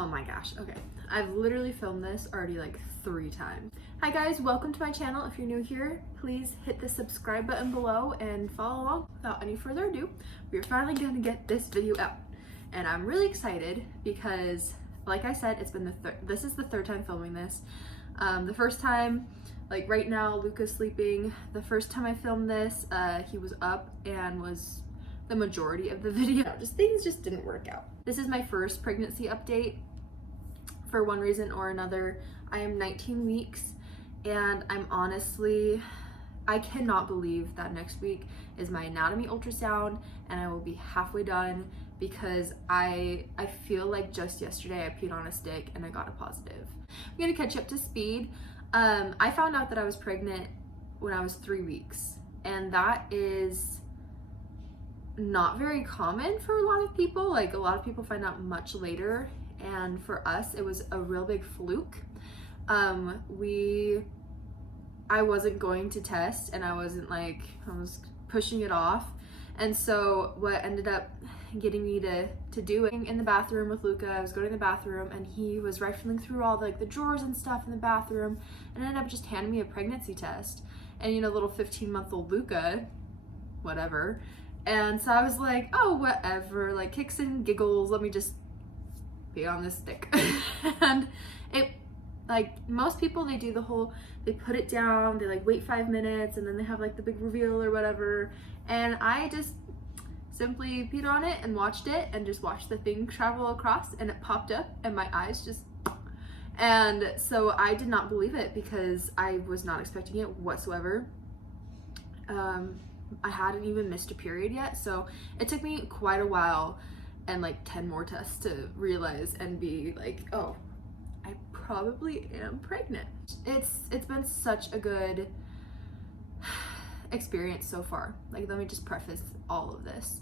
Oh my gosh, okay. I've literally filmed this already like 3 times. Hi guys, welcome to my channel. If you're new here, please hit the subscribe button below and follow along. Without any further ado, we're finally gonna get this video out. And I'm really excited because, like I said, it's been this is the third time filming this. The first time, like right now, Luca's sleeping. The first time I filmed this, he was up and was the majority of the video. Things just didn't work out. This is my first pregnancy update. For one reason or another, I am 19 weeks and I cannot believe that next week is my anatomy ultrasound and I will be halfway done because I feel like just yesterday I peed on a stick and I got a positive. I'm gonna catch up to speed. I found out that I was pregnant when I was 3 weeks, and that is not very common for a lot of people. Like, a lot of people find out much later, and for us it was a real big fluke. I wasn't going to test and I was pushing it off, and so what ended up getting me to do it in the bathroom with Luca, I was going to the bathroom and he was rifling through all the drawers and stuff in the bathroom and ended up just handing me a pregnancy test, and little 15-month-old Luca, whatever. And so I was like, oh, whatever, like kicks and giggles, let me just pee on this stick. And it, like most people, they put it down, they wait 5 minutes and then they have the big reveal or whatever. And I just simply peed on it and watched it and just watched the thing travel across, and it popped up and my eyes just, and so I did not believe it because I was not expecting it whatsoever. I hadn't even missed a period yet, so it took me quite a while and 10 more tests to realize and be like, oh, I probably am pregnant. It's been such a good experience so far. Let me just preface all of this.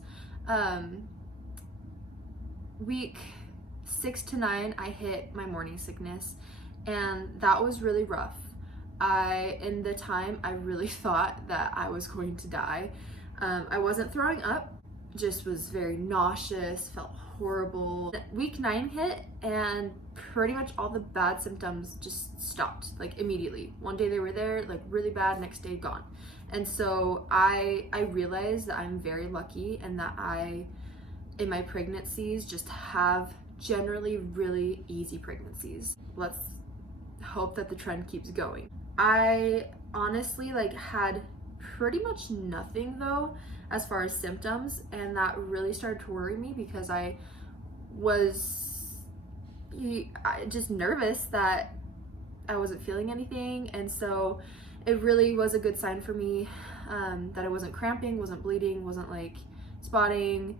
Week 6 to 9, I hit my morning sickness, and that was really rough. In the time, I really thought that I was going to die. I wasn't throwing up, just was very nauseous, felt horrible. Week 9 hit and pretty much all the bad symptoms just stopped, immediately. One day they were there, really bad, next day gone. And so I realized that I'm very lucky and that in my pregnancies, just have generally really easy pregnancies. Let's hope that the trend keeps going. I honestly had pretty much nothing though as far as symptoms, and that really started to worry me because I was just nervous that I wasn't feeling anything. And so it really was a good sign for me that I wasn't cramping, wasn't bleeding, wasn't spotting,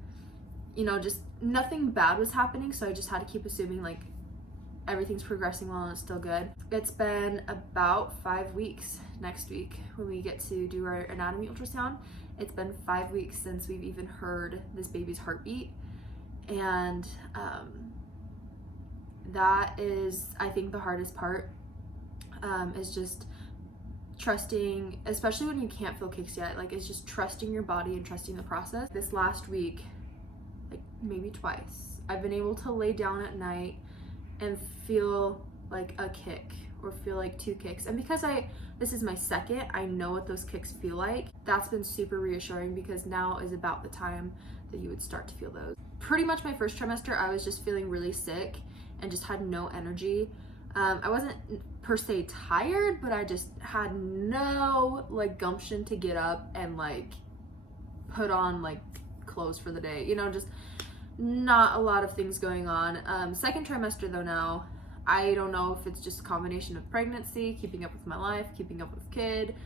just nothing bad was happening. So I just had to keep assuming everything's progressing well and it's still good. It's been about 5 weeks next week when we get to do our anatomy ultrasound. It's been 5 weeks since we've even heard this baby's heartbeat. And that is, I think, the hardest part, is just trusting, especially when you can't feel kicks yet, it's just trusting your body and trusting the process. This last week, maybe twice, I've been able to lay down at night and feel a kick or feel 2 kicks. And because this is my second, I know what those kicks feel like. That's been super reassuring because now is about the time that you would start to feel those. Pretty much my first trimester, I was just feeling really sick and just had no energy. I wasn't per se tired, but I just had no gumption to get up and put on clothes for the day, just not a lot of things going on. Second trimester though now, I don't know if it's just a combination of pregnancy, keeping up with my life, keeping up with kid,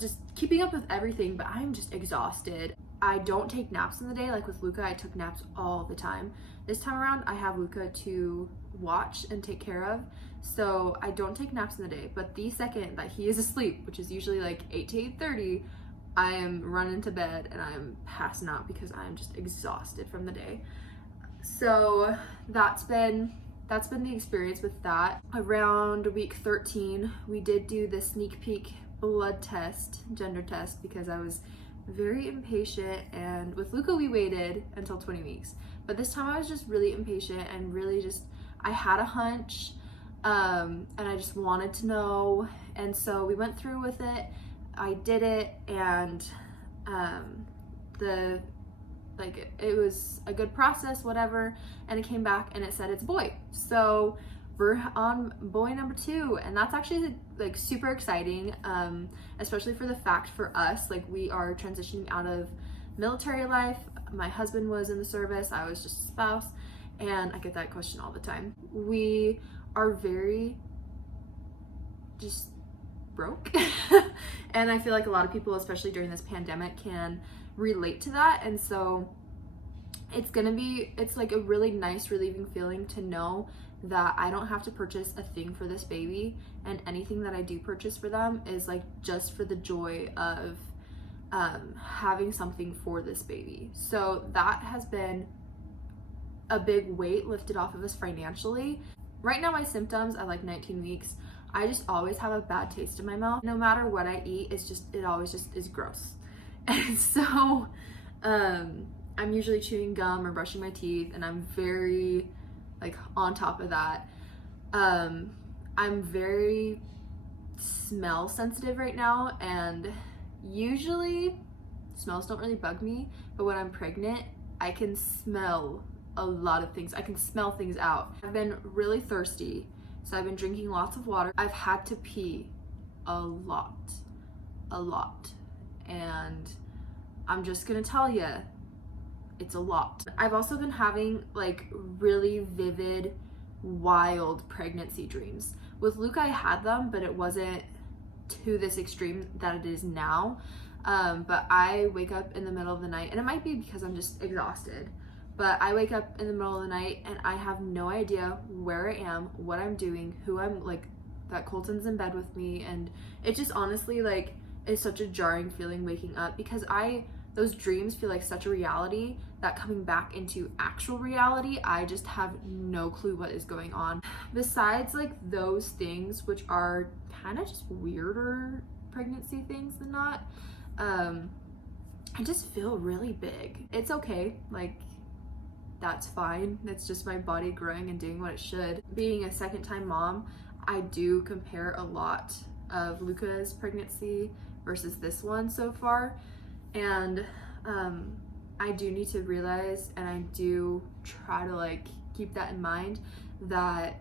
just keeping up with everything, but I'm just exhausted. I don't take naps in the day. With Luca, I took naps all the time. This time around, I have Luca to watch and take care of, so I don't take naps in the day. But the second that he is asleep, which is usually 8 to 8:30, I am running to bed and I'm passing out because I'm just exhausted from the day. So that's been the experience with that. Around week 13, we did do the sneak peek blood test, gender test, because I was very impatient, and with Luca we waited until 20 weeks. But this time I was just really impatient and really just, I had a hunch, and I just wanted to know. And so we went through with it. I did it, and it was a good process, whatever, and it came back and it said it's a boy. So we're on boy number 2, and that's actually like super exciting, especially for the fact for us, like we are transitioning out of military life. My husband was in the service, I was just a spouse, and I get that question all the time. We are very just broke and I feel like a lot of people, especially during this pandemic, can relate to that. And so it's like a really nice relieving feeling to know that I don't have to purchase a thing for this baby, and anything that I do purchase for them is like just for the joy of having something for this baby. So that has been a big weight lifted off of us financially. Right now my symptoms at like 19 weeks, I just always have a bad taste in my mouth. No matter what I eat, it always just is gross. And so I'm usually chewing gum or brushing my teeth, and I'm very like on top of that. I'm very smell sensitive right now, and usually smells don't really bug me, but when I'm pregnant, I can smell a lot of things. I can smell things out. I've been really thirsty, so I've been drinking lots of water. I've had to pee a lot, and I'm just gonna tell you, it's a lot. I've also been having like really vivid, wild pregnancy dreams. With Luca, I had them, but it wasn't to this extreme that it is now. But I wake up in the middle of the night, and it might be because I'm just exhausted, but I wake up in the middle of the night and I have no idea where I am, what I'm doing, who I'm like, that Colton's in bed with me. And it just honestly like is such a jarring feeling waking up, because those dreams feel like such a reality that coming back into actual reality, I just have no clue what is going on. Besides like those things, which are kind of just weirder pregnancy things than not, I just feel really big. It's okay, like that's fine. It's just my body growing and doing what it should. Being a second time mom, I do compare a lot of Luca's pregnancy versus this one so far. And I do need to realize, and I do try to like keep that in mind, that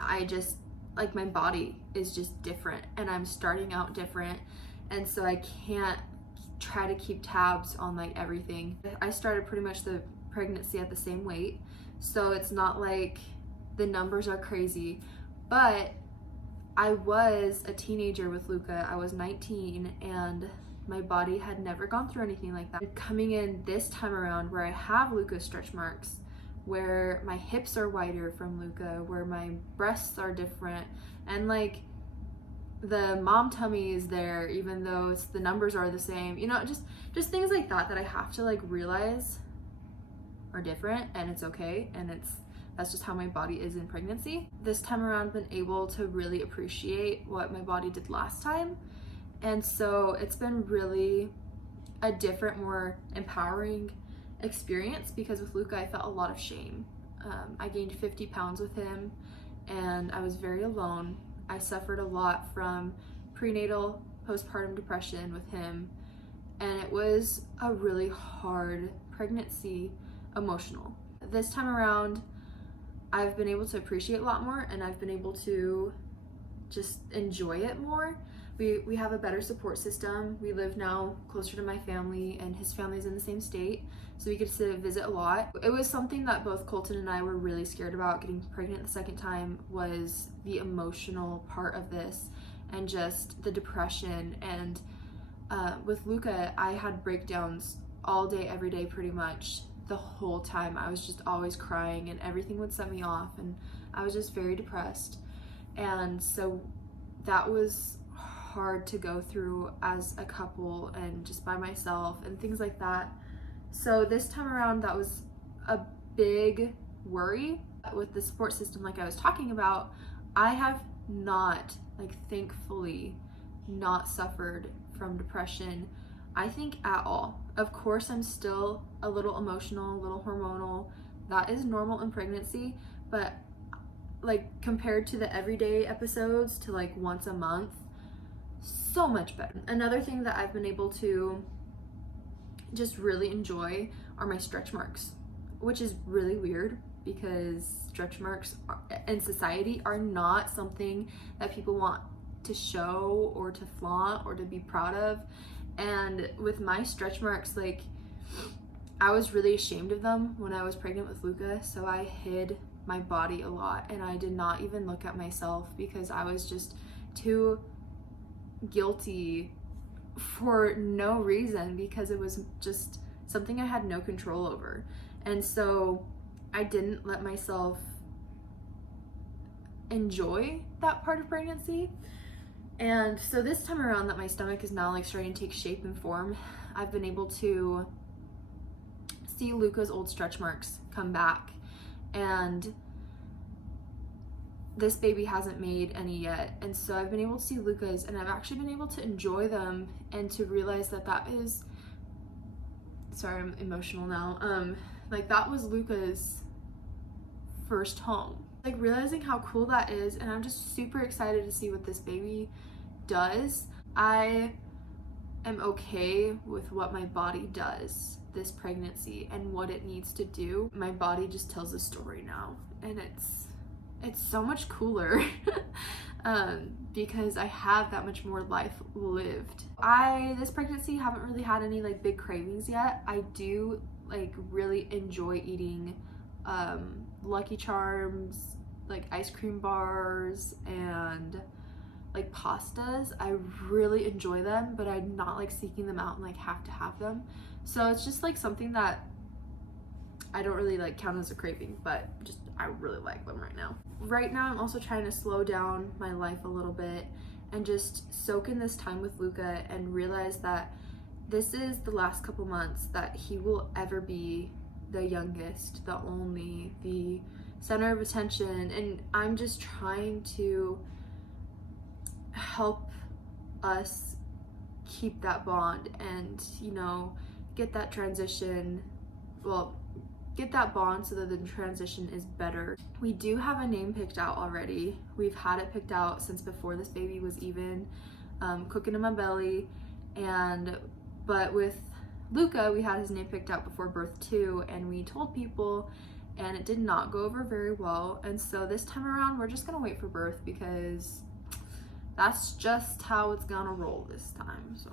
I just like my body is just different, and I'm starting out different, and so I can't try to keep tabs on like everything. I started pretty much the pregnancy at the same weight, so it's not like the numbers are crazy, but I was a teenager with Luca. I was 19, and my body had never gone through anything like that. Coming in this time around, where I have Luca's stretch marks, where my hips are wider from Luca, where my breasts are different, and like the mom tummy is there even though the numbers are the same, you know, just things like that I have to like realize are different, and it's okay, and that's just how my body is in pregnancy. This time around, I've been able to really appreciate what my body did last time, and so it's been really a different, more empowering experience, because with Luca I felt a lot of shame. I gained 50 pounds with him, and I was very alone. I suffered a lot from prenatal postpartum depression with him, and it was a really hard pregnancy, emotional. This time around, I've been able to appreciate a lot more, and I've been able to just enjoy it more. We have a better support system. We live now closer to my family, and his family's in the same state, so we get to visit a lot. It was something that both Colton and I were really scared about. Getting pregnant the second time was the emotional part of this, and just the depression. And with Luca, I had breakdowns all day, every day, pretty much the whole time. I was just always crying, and everything would set me off, and I was just very depressed. And so that was hard to go through as a couple and just by myself and things like that. So this time around, that was a big worry. With the support system like I was talking about, I have not, like, thankfully not suffered from depression, I think, at all. Of course, I'm still a little emotional, a little hormonal. That is normal in pregnancy, but like compared to the everyday episodes to like once a month, so much better. Another thing that I've been able to just really enjoy are my stretch marks, which is really weird because stretch marks in society are not something that people want to show or to flaunt or to be proud of. And with my stretch marks, like, I was really ashamed of them when I was pregnant with Luca, so I hid my body a lot, and I did not even look at myself because I was just too guilty for no reason, because it was just something I had no control over. And so I didn't let myself enjoy that part of pregnancy. And so this time around that my stomach is now like starting to take shape and form, I've been able to see Luca's old stretch marks come back, and this baby hasn't made any yet. And so I've been able to see Luca's, and I've actually been able to enjoy them and to realize that that is, sorry, I'm emotional now. Like, that was Luca's first home. Like, realizing how cool that is, and I'm just super excited to see what this baby does. I am okay with what my body does this pregnancy and what it needs to do. My body just tells a story now, and it's so much cooler because I have that much more life lived. This pregnancy haven't really had any like big cravings yet. I do like really enjoy eating Lucky Charms, like ice cream bars, and like pastas. I really enjoy them, but I'm not like seeking them out and like have to have them. So it's just like something that I don't really like count as a craving, but just I really like them right now. Right now I'm also trying to slow down my life a little bit and just soak in this time with Luca and realize that this is the last couple months that he will ever be the youngest, the only, the center of attention. And I'm just trying to help us keep that bond and, you know, get that transition, well, get that bond so that the transition is better. We do have a name picked out already. We've had it picked out since before this baby was even cooking in my belly. But with Luca, we had his name picked out before birth too, and we told people, and it did not go over very well. And so this time around, we're just gonna wait for birth because that's just how it's gonna roll this time. So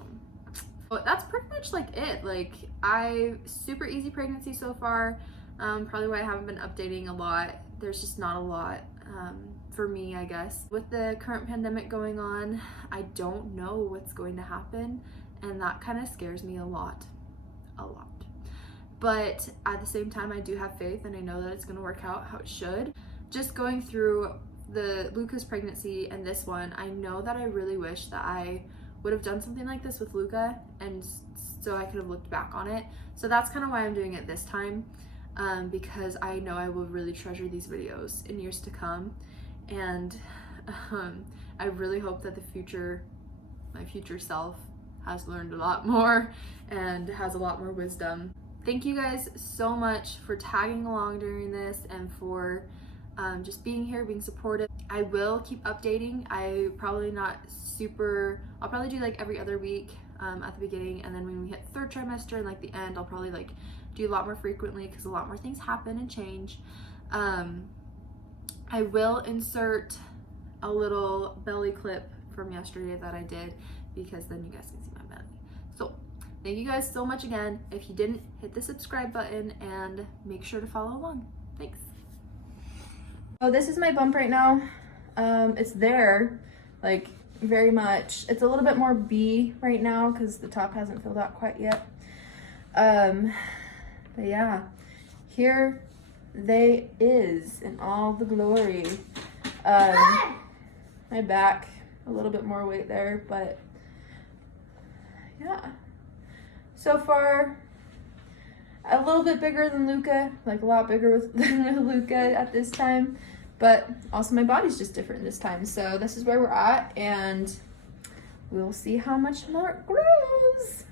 but that's pretty much like it. Like, super easy pregnancy so far. Probably why I haven't been updating a lot. There's just not a lot for me, I guess. With the current pandemic going on, I don't know what's going to happen, and that kind of scares me a lot. But at the same time, I do have faith, and I know that it's going to work out how it should. Just going through the Luca's pregnancy and this one, I know that I really wish that I would have done something like this with Luca, and so I could have looked back on it. So that's kind of why I'm doing it this time, because I know I will really treasure these videos in years to come. And I really hope that my future self has learned a lot more and has a lot more wisdom. Thank you guys so much for tagging along during this and for just being here, being supportive. I will keep updating. I'll probably do like every other week at the beginning, and then when we hit third trimester and like the end, I'll probably like do a lot more frequently because a lot more things happen and change. I will insert a little belly clip from yesterday that I did, because then you guys can see my belly. So thank you guys so much again. If you didn't, hit the subscribe button and make sure to follow along. Thanks. Oh, this is my bump right now. It's there, like, very much. It's a little bit more B right now because the top hasn't filled out quite yet. But yeah, here they is in all the glory. My back, a little bit more weight there, but yeah. So far, a little bit bigger than Luca, like a lot bigger than Luca at this time, but also my body's just different this time. So this is where we're at, and we'll see how much more it grows.